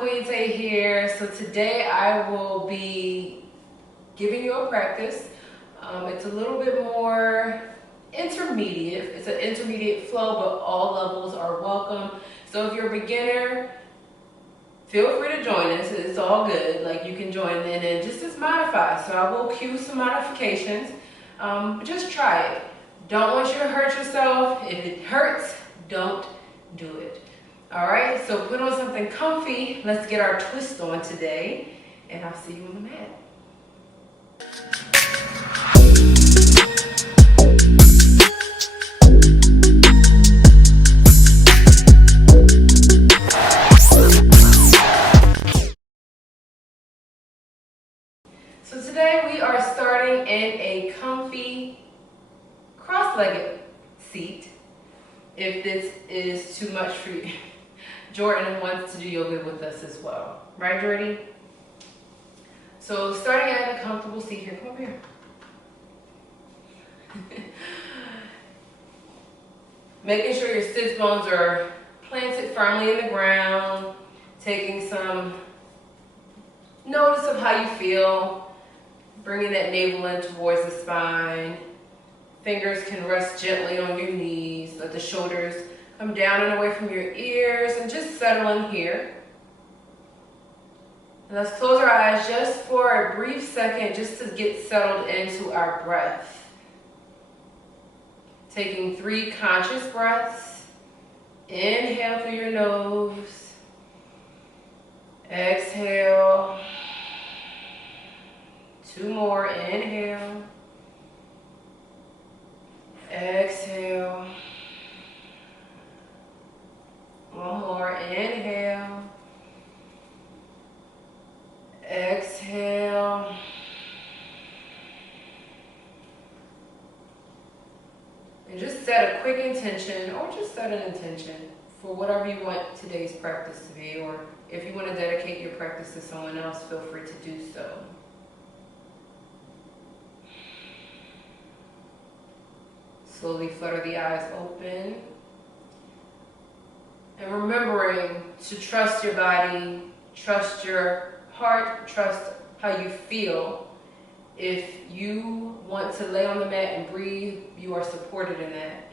Queen Tay here. So today I will be giving you a practice. It's a little bit more intermediate. It's an intermediate flow, but all levels are welcome. So if you're a beginner, feel free to join us. It's all good. Like, you can join in and just modify. So I will cue some modifications. Just try it. Don't want you to hurt yourself. If it hurts, don't do it. All right, so put on something comfy. Let's get our twist on today, and I'll see you on the mat. So today we are starting in a comfy cross-legged seat. If this is too much for you. Jordan wants to do yoga with us as well. Right, Jordy? So starting at a comfortable seat here. Come over here. Making sure your sits bones are planted firmly in the ground. Taking some notice of how you feel. Bringing that navel in towards the spine. Fingers can rest gently on your knees. Let the shoulders come down and away from your ears, and just settle in here. And let's close our eyes just for a brief second, just to get settled into our breath. Taking 3 conscious breaths. Inhale through your nose. Exhale. 2 more. Inhale. Exhale. 1 more. Inhale. Exhale. And just set a quick intention, or just set an intention for whatever you want today's practice to be, or if you want to dedicate your practice to someone else, feel free to do so. Slowly flutter the eyes open. And remembering to trust your body, trust your heart, trust how you feel. If you want to lay on the mat and breathe, you are supported in that.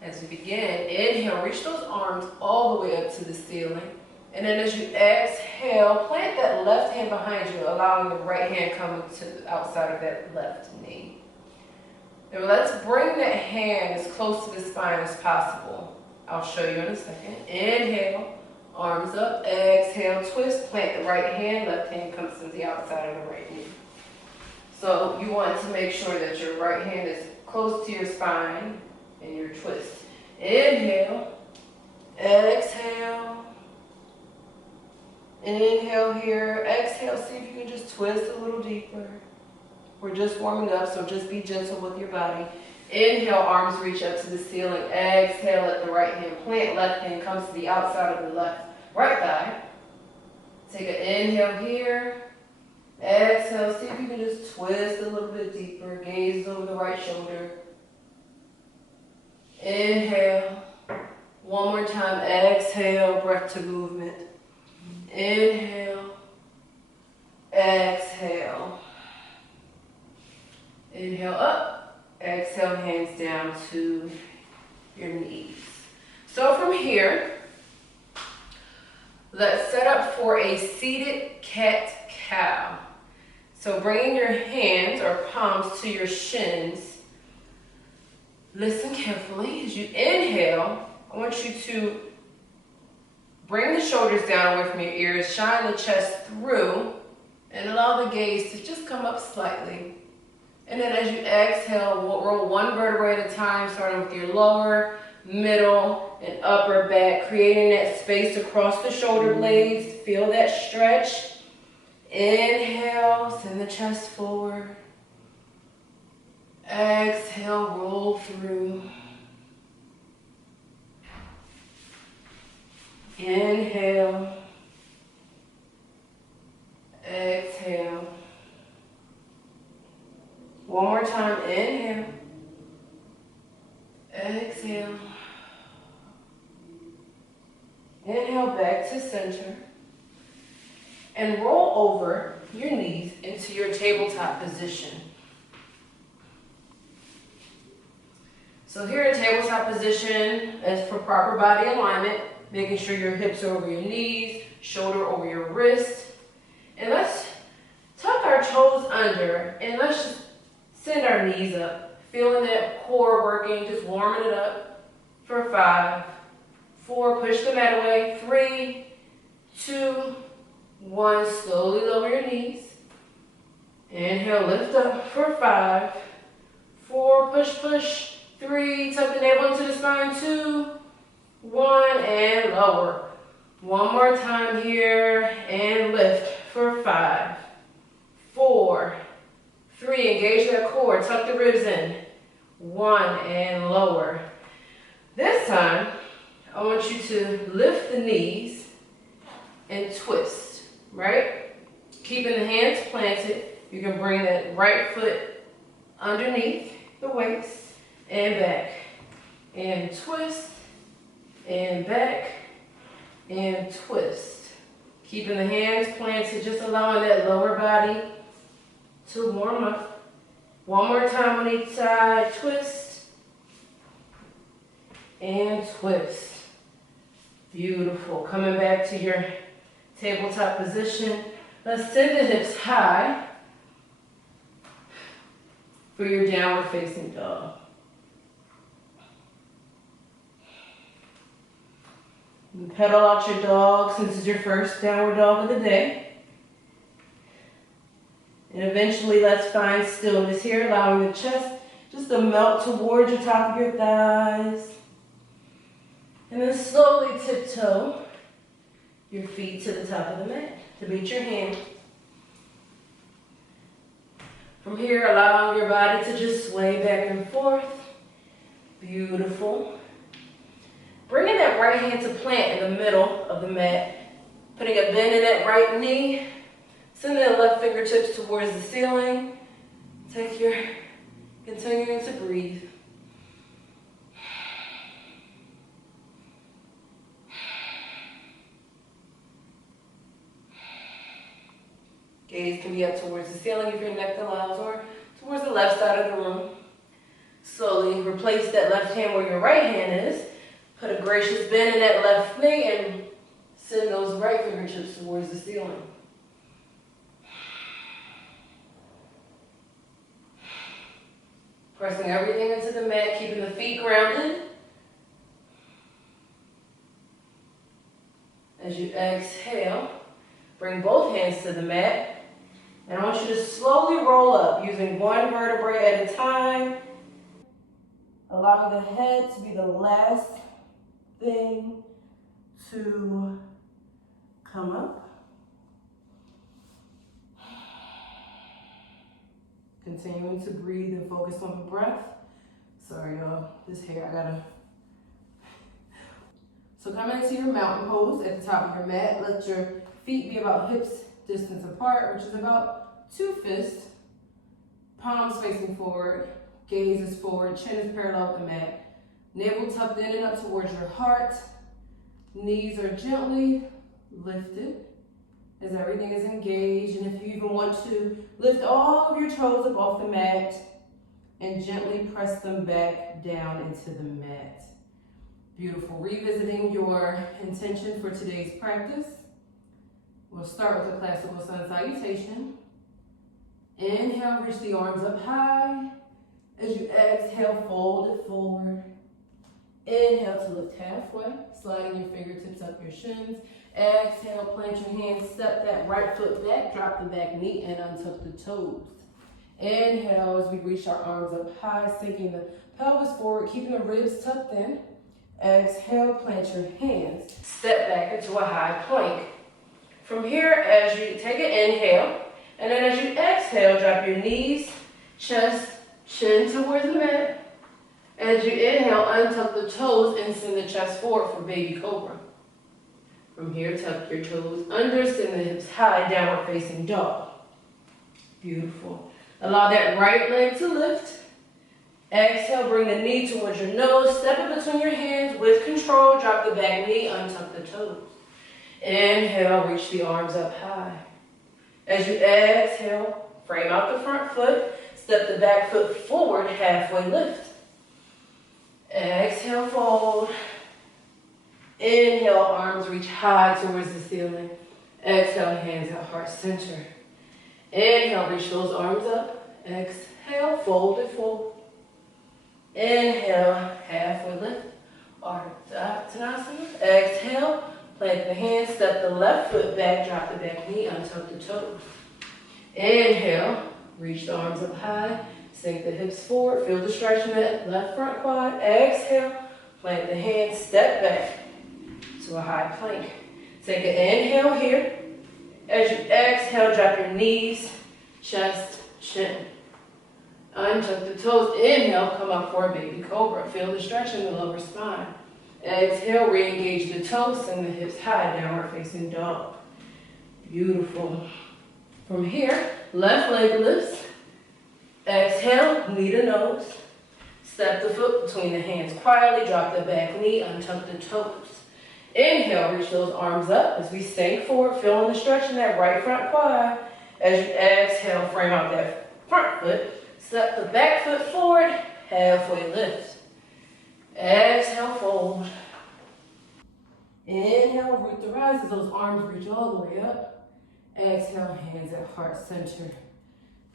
As we begin, inhale, reach those arms all the way up to the ceiling. And then as you exhale, plant that left hand behind you, allowing the right hand coming to the outside of that left knee. Now let's bring that hand as close to the spine as possible. I'll show you in a second. Inhale, arms up, exhale, twist, plant the right hand, left hand comes to the outside of the right knee. So you want to make sure that your right hand is close to your spine in your twist. Inhale, exhale, inhale here, exhale, see if you can just twist a little deeper. We're just warming up, so just be gentle with your body. Inhale, arms reach up to the ceiling. Exhale, let the right hand plant. Left hand comes to the outside of the right thigh. Take an inhale here. Exhale, see if you can just twist a little bit deeper. Gaze over the right shoulder. Inhale. 1 more time. Exhale, breath to movement. Inhale. Exhale. Inhale up, exhale, hands down to your knees. So from here, let's set up for a seated cat-cow. So bringing your hands or palms to your shins. Listen carefully. As you inhale, I want you to bring the shoulders down away from your ears, shine the chest through, and allow the gaze to just come up slightly. And then as you exhale, we'll roll 1 vertebrae at a time, starting with your lower, middle, and upper back, creating that space across the shoulder blades. Feel that stretch. Inhale, send the chest forward. Exhale, roll through. Inhale. Exhale. 1 more time, inhale, exhale, inhale back to center, and roll over your knees into your tabletop position. So here in tabletop position, as for proper body alignment, making sure your hips are over your knees, shoulder over your wrist. And let's tuck our toes under and let's just send our knees up. Feeling that core working, just warming it up for 5, 4, push the mat away, 3, 2, 1, slowly lower your knees. Inhale, lift up for 5, 4, push, 3, tuck the navel into the spine, 2, 1, and lower. One more time here, and lift for 5, 4, 3, engage that core, tuck the ribs in, 1, and lower. This time, I want you to lift the knees and twist, right? Keeping the hands planted, you can bring that right foot underneath the waist, and back, and twist, and back, and twist. Keeping the hands planted, just allowing that lower body to warm up. One more time on each side, twist, and twist. Beautiful. Coming back to your tabletop position. Let's send the hips high for your downward facing dog. And pedal out your dog since it's your first downward dog of the day. And eventually let's find stillness here, allowing the chest just to melt towards your top of your thighs. And then slowly tiptoe your feet to the top of the mat to meet your hands. From here, allowing your body to just sway back and forth. Beautiful. Bringing that right hand to plant in the middle of the mat. Putting a bend in that right knee. Sending the left fingertips towards the ceiling. Continuing to breathe. Gaze can be up towards the ceiling if your neck allows, or towards the left side of the room. Slowly replace that left hand where your right hand is. Put a gracious bend in that left knee and send those right fingertips towards the ceiling. Pressing everything into the mat, keeping the feet grounded. As you exhale, bring both hands to the mat. And I want you to slowly roll up using one vertebrae at a time. Allowing the head to be the last thing to come up. Continuing to breathe and focus on the breath. Sorry y'all, this hair, So come into your mountain pose at the top of your mat. Let your feet be about hips distance apart, which is about 2 fists. Palms facing forward, gaze is forward, chin is parallel with the mat. Navel tucked in and up towards your heart. Knees are gently lifted as everything is engaged. And if you even want to, lift all of your toes up off the mat and gently press them back down into the mat. Beautiful. Revisiting your intention for today's practice. We'll start with a classical sun salutation. Inhale, reach the arms up high. As you exhale, fold it forward. Inhale to lift halfway, sliding your fingertips up your shins. Exhale, plant your hands, step that right foot back, drop the back knee, and untuck the toes. Inhale as we reach our arms up high, sinking the pelvis forward, keeping the ribs tucked in. Exhale, plant your hands, step back into a high plank. From here, as you take an inhale, and then as you exhale, drop your knees, chest, chin towards the mat. As you inhale, untuck the toes and send the chest forward for baby cobra. From here, tuck your toes under, send the hips high, downward facing dog. Beautiful. Allow that right leg to lift. Exhale, bring the knee towards your nose, step it between your hands with control, drop the back knee, untuck the toes. Inhale, reach the arms up high. As you exhale, frame out the front foot, step the back foot forward, halfway lift. Exhale, fold. Inhale, arms reach high towards the ceiling. Exhale, hands at heart center. Inhale, reach those arms up. Exhale, fold and fold. Inhale, halfway lift. Uttanasana. Exhale, plant the hands, step the left foot back, drop the back knee, untuck the toes. Inhale, reach the arms up high, sink the hips forward, feel the stretch in that left front quad. Exhale, plant the hands, step back to a high plank. Take an inhale here. As you exhale, drop your knees, chest, chin. Untuck the toes. Inhale, come up for a baby cobra. Feel the stretch in the lower spine. Exhale, re-engage the toes, send the hips high, downward facing dog. Beautiful. From here, left leg lifts. Exhale, knee to nose. Step the foot between the hands quietly, drop the back knee, untuck the toes. Inhale, reach those arms up as we sink forward, feeling the stretch in that right front quad. As you exhale, frame out that front foot. Step the back foot forward, halfway lift. Exhale, fold. Inhale, root the rise as those arms reach all the way up. Exhale, hands at heart center.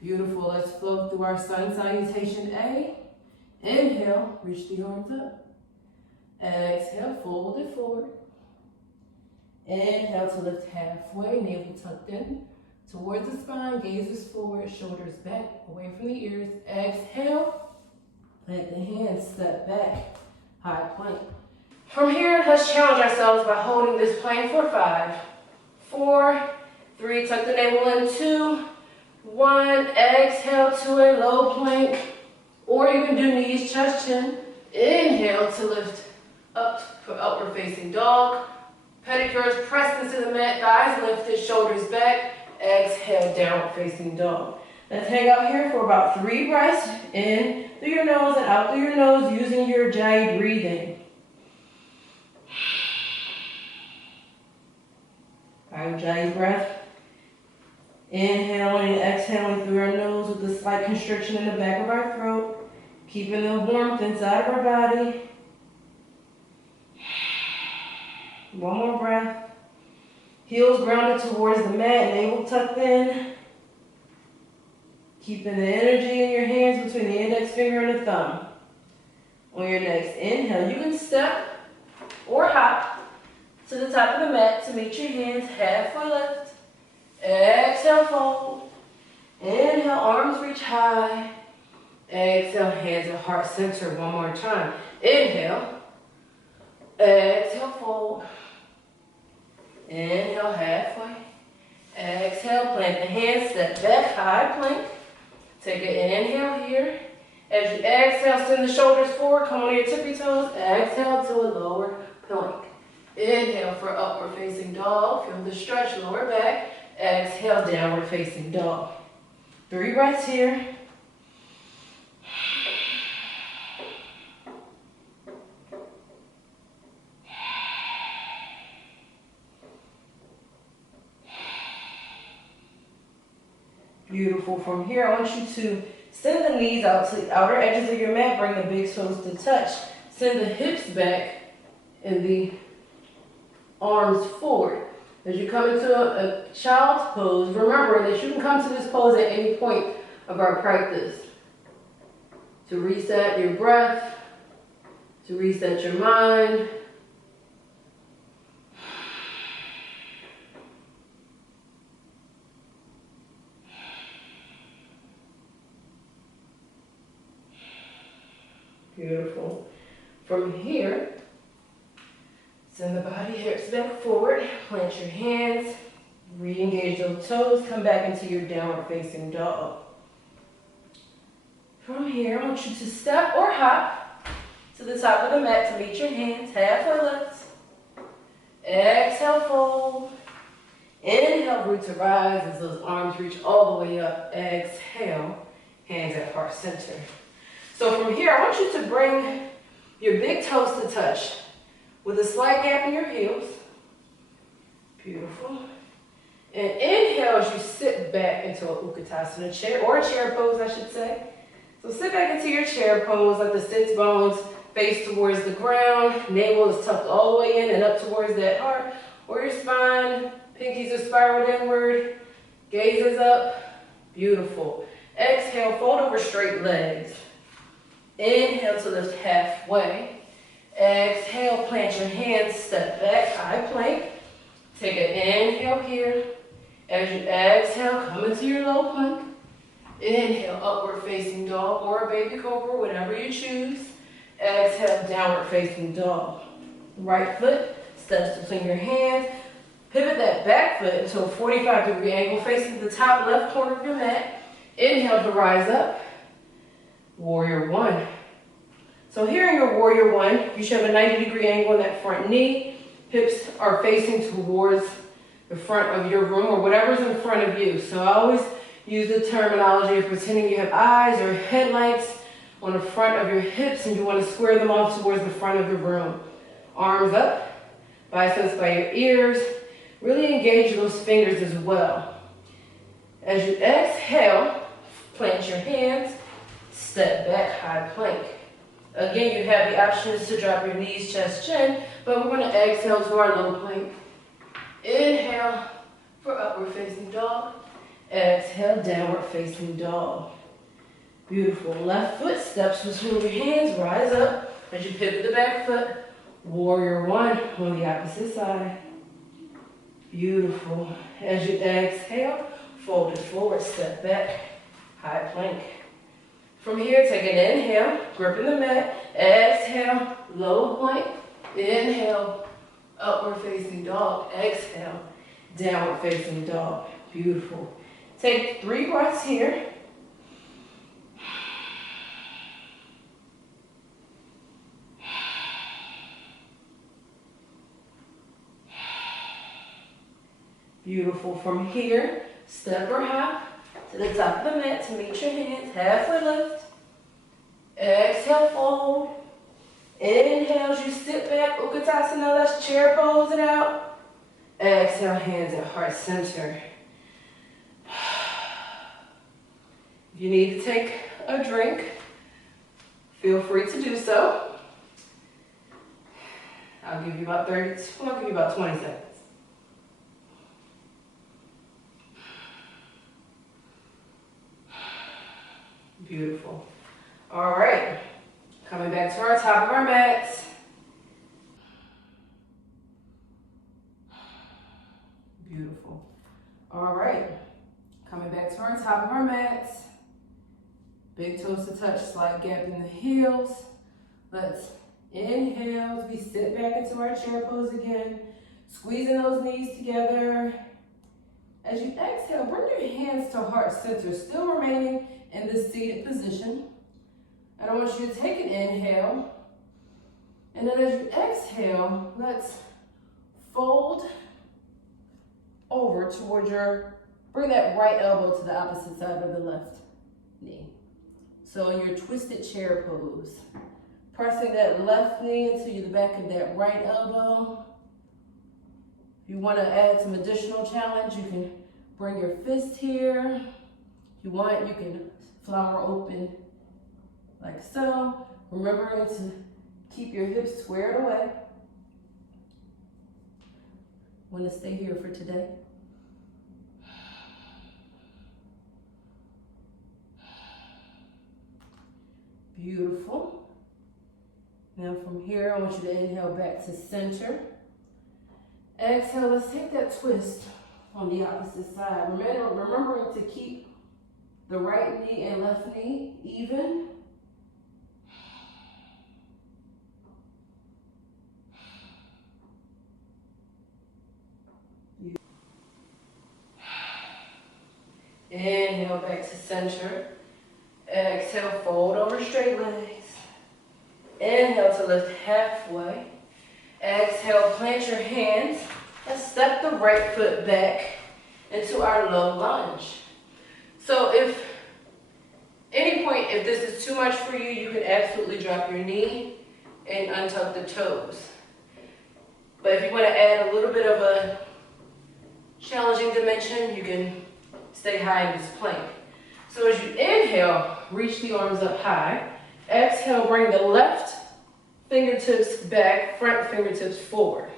Beautiful. Let's flow through our sun salutation A. Inhale, reach the arms up. Exhale, fold it forward. Inhale to lift halfway, navel tucked in. Towards the spine, gazes forward, shoulders back, away from the ears. Exhale, plant the hands, step back, high plank. From here, let's challenge ourselves by holding this plank for 5, 4, 3, tuck the navel in, 2, 1. Exhale to a low plank, or you can do knees, chest, chin. Inhale to lift up for upward facing dog. Pedicures pressed into the mat, thighs lifted, shoulders back. Exhale, downward facing dog. Let's hang out here for about 3 breaths. In through your nose and out through your nose using your Ujjayi breathing. Our Ujjayi breath. Inhaling and exhaling through our nose with a slight constriction in the back of our throat. Keeping the warmth inside of our body. One more breath. Heels grounded towards the mat, navel tucked in. Keeping the energy in your hands between the index finger and the thumb. On your next inhale, you can step or hop to the top of the mat to meet your hands, halfway lift. Exhale, fold. Inhale, arms reach high. Exhale, hands at heart center. One more time. Inhale. Exhale, fold. Inhale, halfway. Exhale, plant the hands, step back, high plank. Take an inhale here. As you exhale, send the shoulders forward, come on your tippy toes. Exhale to a lower plank. Inhale for upward facing dog. Feel the stretch, lower back. Exhale, downward facing dog. 3 breaths here. Beautiful. From here, I want you to send the knees out to the outer edges of your mat. Bring the big toes to touch. Send the hips back and the arms forward. As you come into a child's pose, remember that you can come to this pose at any point of our practice. To reset your breath, to reset your mind. Beautiful. From here, send the body hips back forward, plant your hands, re-engage those toes, come back into your downward facing dog. From here, I want you to step or hop to the top of the mat to meet your hands, halfway lift. Exhale, fold. Inhale, root to rise as those arms reach all the way up. Exhale, hands at heart center. So from here, I want you to bring your big toes to touch with a slight gap in your heels. Beautiful. And inhale as you sit back into a Utkatasana chair, or a chair pose, I should say. So sit back into your chair pose, let the sits bones face towards the ground. Navel is tucked all the way in and up towards that heart or your spine. Pinkies are spiraled inward. Gaze is up. Beautiful. Exhale, fold over straight legs. Inhale to lift halfway. Exhale, plant your hands, step back, high plank. Take an inhale here. As you exhale, come into your low plank. Inhale, upward facing dog or baby cobra, whatever you choose. Exhale, downward facing dog. Right foot steps between your hands. Pivot that back foot into a 45-degree angle facing the top left corner of your mat. Inhale to rise up. Warrior one. So here in your warrior one, you should have a 90-degree angle in that front knee. Hips are facing towards the front of your room or whatever's in front of you. So I always use the terminology of pretending you have eyes or headlights on the front of your hips and you want to square them off towards the front of the room. Arms up, biceps by your ears. Really engage those fingers as well. As you exhale, plant your hands, step back, high plank. Again, you have the options to drop your knees, chest, chin, but we're going to exhale to our low plank. Inhale for upward facing dog. Exhale, downward facing dog. Beautiful. Left foot steps between your hands, rise up. As you pivot the back foot, warrior one on the opposite side. Beautiful. As you exhale, fold it forward, step back, high plank. From here, take an inhale, gripping the mat. Exhale, low plank. Inhale, upward facing dog. Exhale, downward facing dog. Beautiful. Take 3 breaths here. Beautiful. From here, step or hop to the top of the mat to meet your hands. Halfway lift. Exhale, fold. Inhale as you sit back. Utkatasana, let's chair pose it out. Exhale, hands at heart center. If you need to take a drink, feel free to do so. I'll give you about 20 seconds. Beautiful. All right, coming back to our top of our mats. Beautiful. All right, coming back to our top of our mats. Big toes to touch, slight gap in the heels. Let's inhale as we sit back into our chair pose again. Squeezing those knees together. As you exhale, bring your hands to heart center, still remaining in the seated position. And I want you to take an inhale. And then as you exhale, let's fold over towards bring that right elbow to the opposite side of the left knee. So in your twisted chair pose, pressing that left knee into the back of that right elbow. If you want to add some additional challenge, you can bring your fist here. If you want, you can flower open like so. Remembering to keep your hips squared away. Want to stay here for today. Beautiful. Now from here, I want you to inhale back to center. Exhale, let's take that twist on the opposite side. Remembering to keep the right knee and left knee even. Inhale back to center. Exhale, fold over straight legs. Inhale to lift halfway. Exhale, plant your hands and step the right foot back into our low lunge. So if this is too much for you, you can absolutely drop your knee and untuck the toes. But if you want to add a little bit of a challenging dimension, you can stay high in this plank. So as you inhale, reach the arms up high. Exhale, bring the left fingertips back, front fingertips forward.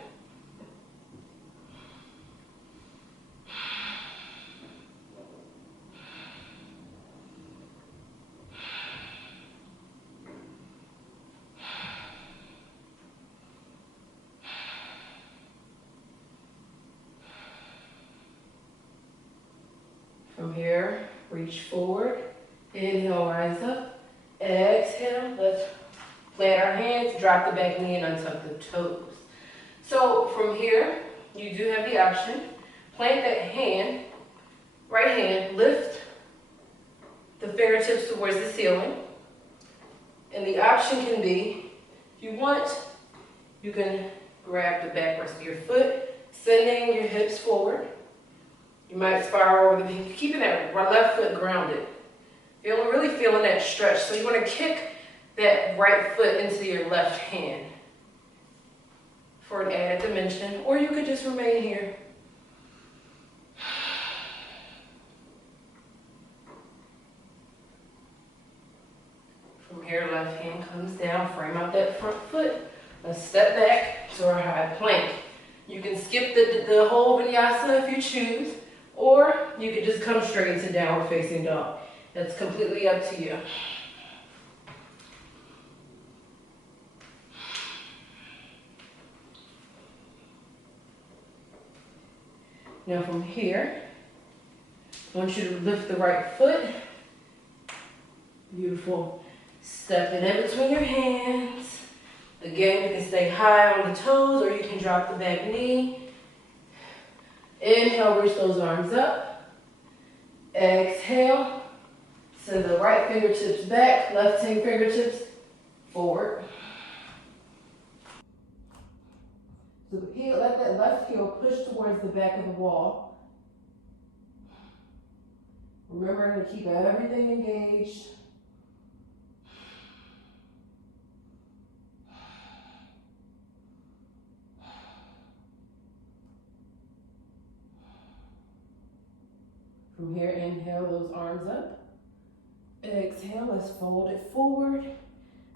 From here, reach forward. Inhale, rise up. Exhale, let's plant our hands, drop the back knee, and untuck the toes. So from here, you do have the option. Plant that hand, right hand, lift the fingertips towards the ceiling. And the option can be, if you want, you can grab the back rest of your foot, sending your hips forward. You might spiral over the knee, keeping that left foot grounded. Really feeling that stretch. So you want to kick that right foot into your left hand for an added dimension, or you could just remain here. From here, left hand comes down, frame out that front foot. Let's step back to our high plank. You can skip the whole vinyasa if you choose, or you could just come straight into downward facing dog. That's completely up to you. Now from here, I want you to lift the right foot. Beautiful. Step it in between your hands. Again, you can stay high on the toes, or you can drop the back knee. Inhale, reach those arms up. Exhale, send the right fingertips back, left hand fingertips forward. So let that left heel push towards the back of the wall. Remember to keep everything engaged. From here, inhale those arms up. Exhale, let's fold it forward.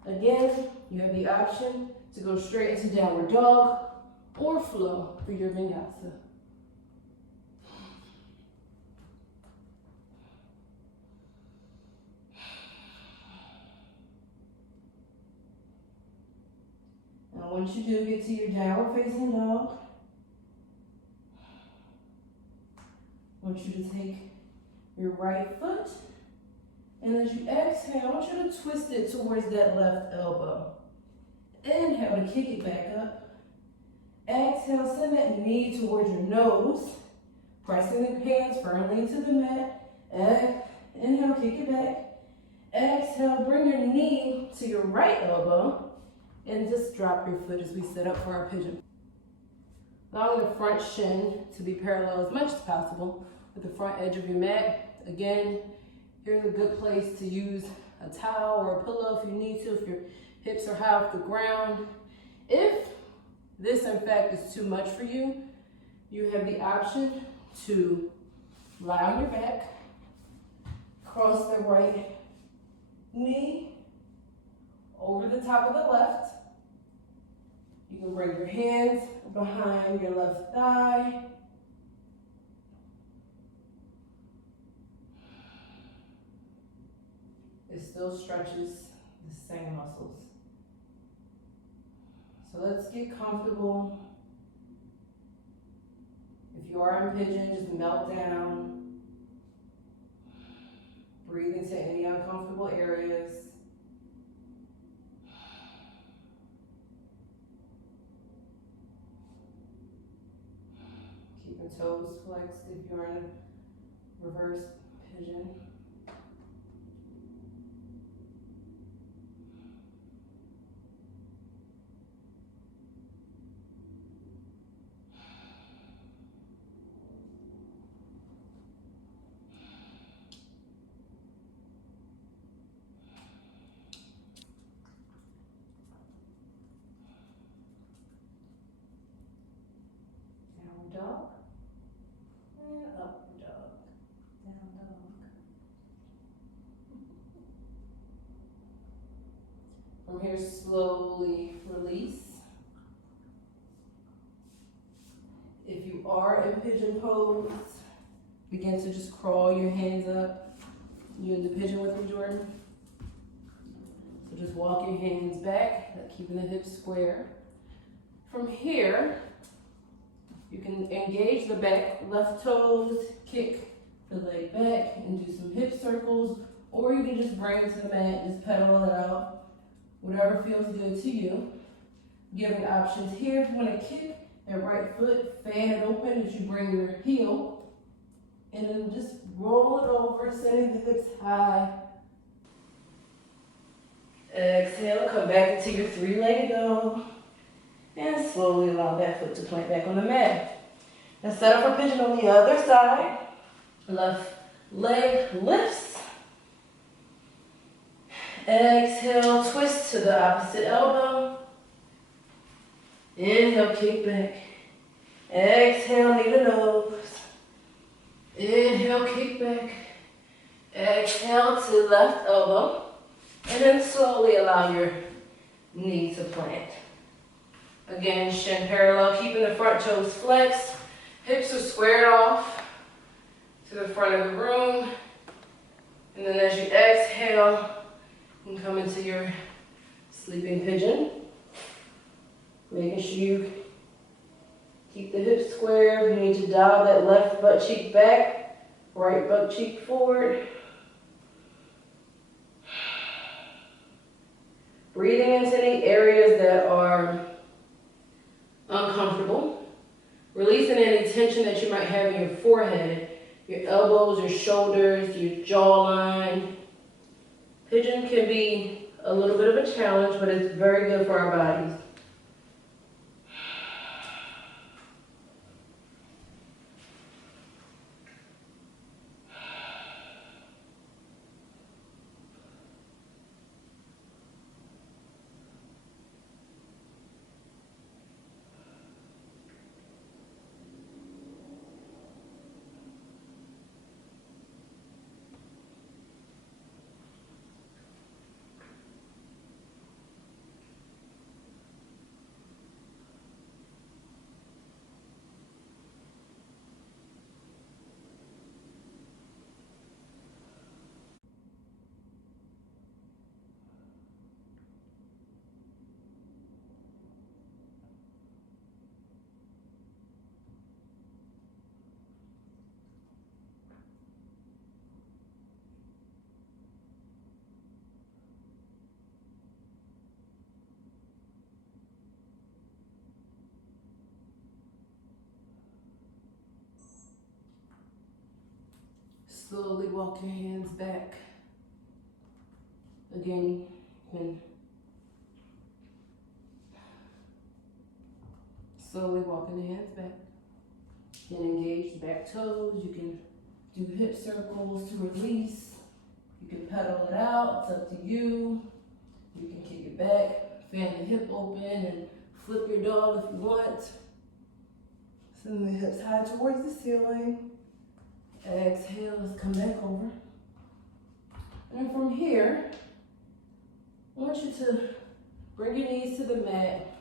Again, you have the option to go straight into downward dog or flow for your vinyasa. Now once you do get to your downward facing dog, I want you to take your right foot, and as you exhale, I want you to twist it towards that left elbow. Inhale to kick it back up. Exhale, send that knee towards your nose, pressing the hands firmly into the mat. Inhale, kick it back. Exhale, bring your knee to your right elbow, and just drop your foot as we set up for our pigeon. Allowing the front shin to be parallel as much as possible with the front edge of your mat. Again, here's a good place to use a towel or a pillow if you need to, if your hips are high off the ground. If this, in fact, is too much for you, you have the option to lie on your back, cross the right knee over the top of the left. You can bring your hands behind your left thigh. It still stretches the same muscles. So let's get comfortable. If you are in pigeon, just melt down. Breathe into any uncomfortable areas. Keeping toes flexed if you're in a reverse pigeon. Dog. here, slowly release. If you are in pigeon pose, begin to just crawl your hands up. You in the pigeon with me, Jordan? So just walk your hands back, keeping the hips square. From here, you can engage the back, left toes, kick the leg back and do some hip circles, or you can just bring it to the mat, just pedal it out, whatever feels good to you. Giving options here, if you want to kick that right foot, fan it open as you bring your heel, and then just roll it over, sending the hips high. Exhale, come back into your three-legged dog, and slowly allow that foot to plant back on the mat. Now set up for pigeon on the other side. Left leg lifts. Exhale, twist to the opposite elbow. Inhale, kick back. Exhale, knee to nose. Inhale, kick back. Exhale to left elbow. And then slowly allow your knee to plant. Again, shin parallel, keeping the front toes flexed. Hips are squared off to the front of the room. And then as you exhale, you can come into your sleeping pigeon. Making sure you keep the hips square. You need to dial that left butt cheek back, right butt cheek forward. Breathing into any areas that are uncomfortable. Releasing any tension that you might have in your forehead, your elbows, your shoulders, your jawline. Pigeon can be a little bit of a challenge, but it's very good for our bodies. Slowly walk your hands back. Again, you can slowly walking the hands back. You can engage the back toes. You can do hip circles to release. You can pedal it out. It's up to you. You can kick it back, fan the hip open, and flip your dog if you want. Send the hips high towards the ceiling. Exhale, let's come back over. And from here, I want you to bring your knees to the mat.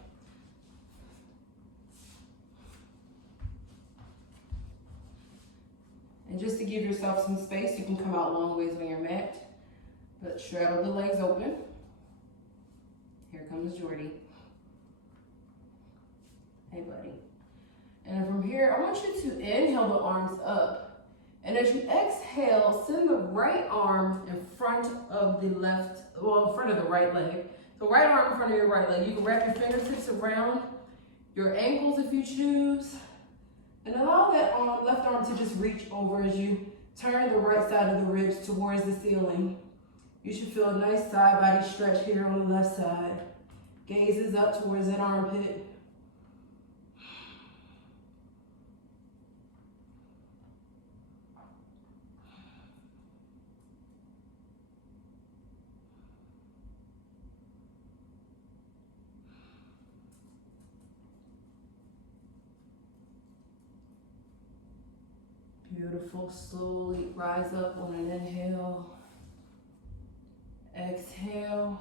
And just to give yourself some space, you can come out long ways on your mat, but straddle the legs open. Here comes Jordy. Hey, buddy. And from here, I want you to inhale the arms up. And as you exhale, send the right arm in front of the left, well, in front of the right leg. So right arm in front of your right leg. You can wrap your fingertips around your ankles if you choose. And allow that left arm to just reach over as you turn the right side of the ribs towards the ceiling. You should feel a nice side body stretch here on the left side. Gaze is up towards that armpit. Beautiful. Slowly rise up on an inhale. Exhale.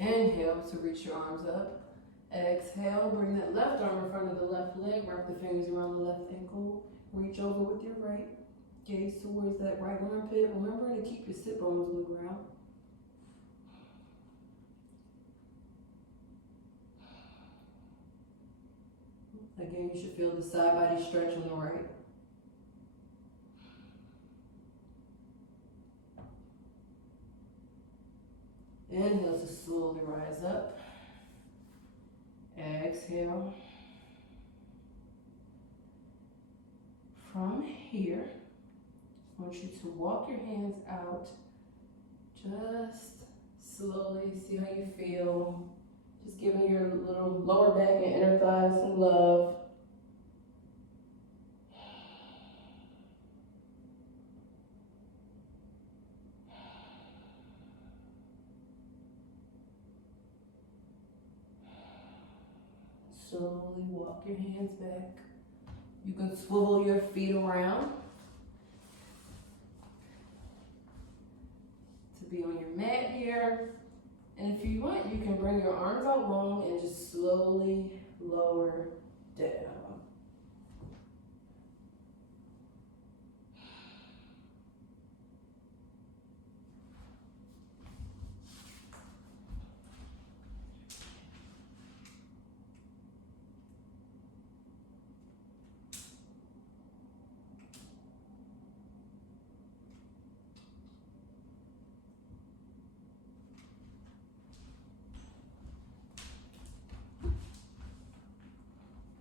Inhale to reach your arms up. Exhale, bring that left arm in front of the left leg, wrap the fingers around the left ankle, reach over with your right, gaze towards that right armpit. Remember to keep your sit bones on the ground. Again, you should feel the side body stretch on the right. Inhale to slowly rise up. Exhale. From here, I want you to walk your hands out. Just slowly, see how you feel. Just giving your little lower back and inner thighs some love. Slowly walk your hands back. You can swivel your feet around to be on your mat here. And if you want, you can bring your arms out long and just slowly lower down.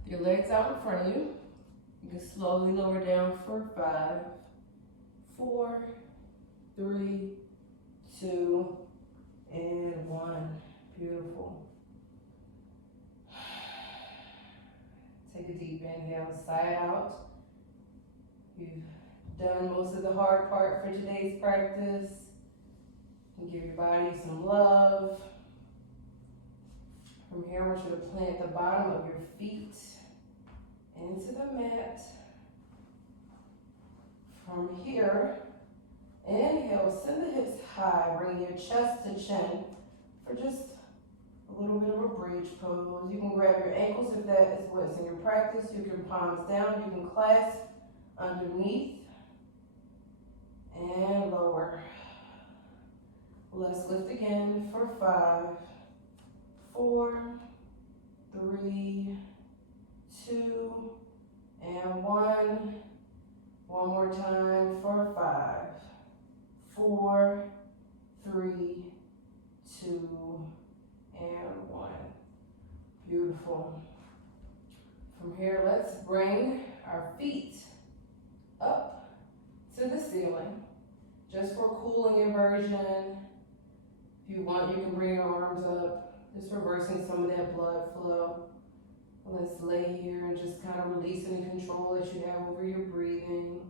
Your legs out in front of you. You can slowly lower down for 5, 4, 3, 2, and 1. Beautiful. Take a deep inhale, side out. You've done most of the hard part for today's practice. You can give your body some love. From here, I want you to plant the bottom of your feet into the mat. From here, inhale, send the hips high, bring your chest to chin for just a little bit of a bridge pose. You can grab your ankles if that is what's in your practice. You can palms down, you can clasp underneath and lower. Let's lift again for 5, 4, 3, 2, and 1. One more time for 5, 4, 3, 2, and 1. Beautiful. From here, let's bring our feet up to the ceiling. Just for cooling inversion. If you want, you can bring your arms up, just reversing some of that blood flow. Let's lay here and just kind of release any control that you have over your breathing.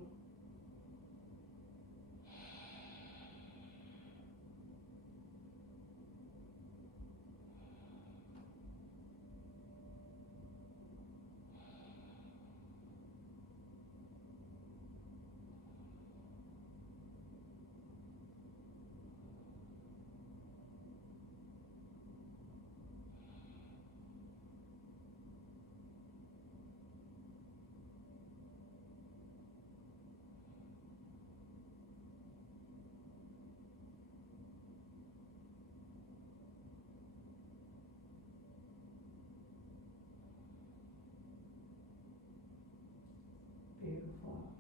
Beautiful.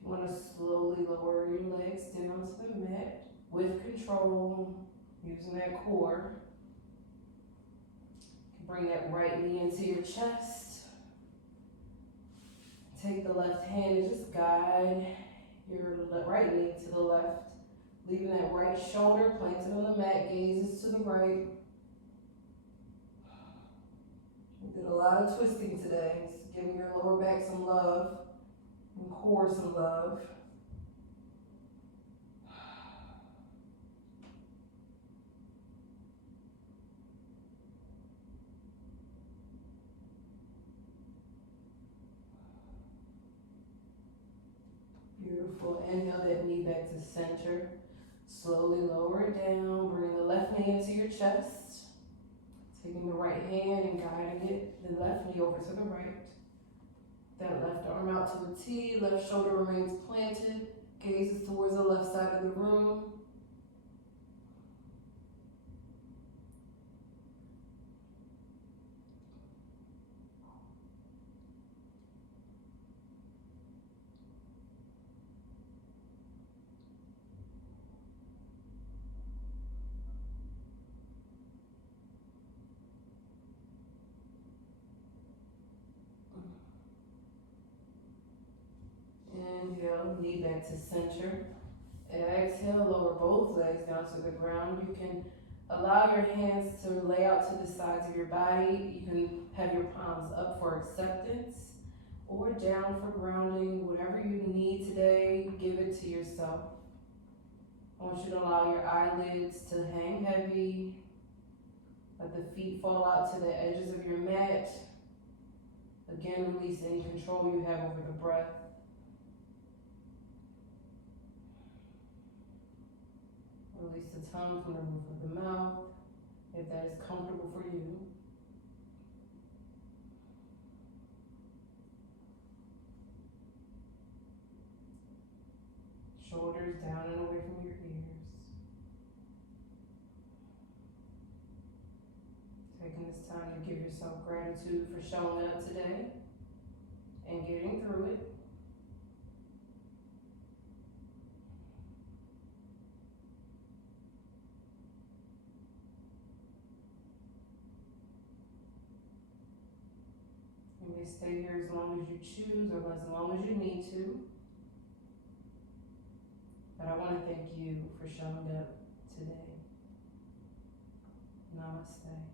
If you want to slowly lower your legs down to the mat with control, using that core. You can bring that right knee into your chest. Take the left hand and just guide your right knee to the left, leaving that right shoulder planted on the mat, gazes to the right. We did a lot of twisting today, just giving your lower back some love. And core some love. Beautiful. Inhale that knee back to center. Slowly lower it down. Bring the left knee into your chest. Taking the right hand and guiding it, the left knee over to the right. That left arm out to a T, left shoulder remains planted, gazes towards the left side of the room. Inhale, knee back to center. Exhale, lower both legs down to the ground. You can allow your hands to lay out to the sides of your body. You can have your palms up for acceptance or down for grounding. Whatever you need today, give it to yourself. I want you to allow your eyelids to hang heavy. Let the feet fall out to the edges of your mat. Again, release any control you have over the breath. Release the tongue from the roof of the mouth, if that is comfortable for you. Shoulders down and away from your ears. Taking this time to give yourself gratitude for showing up today and getting through it. You may stay here as long as you choose or as long as you need to. But I want to thank you for showing up today. Namaste.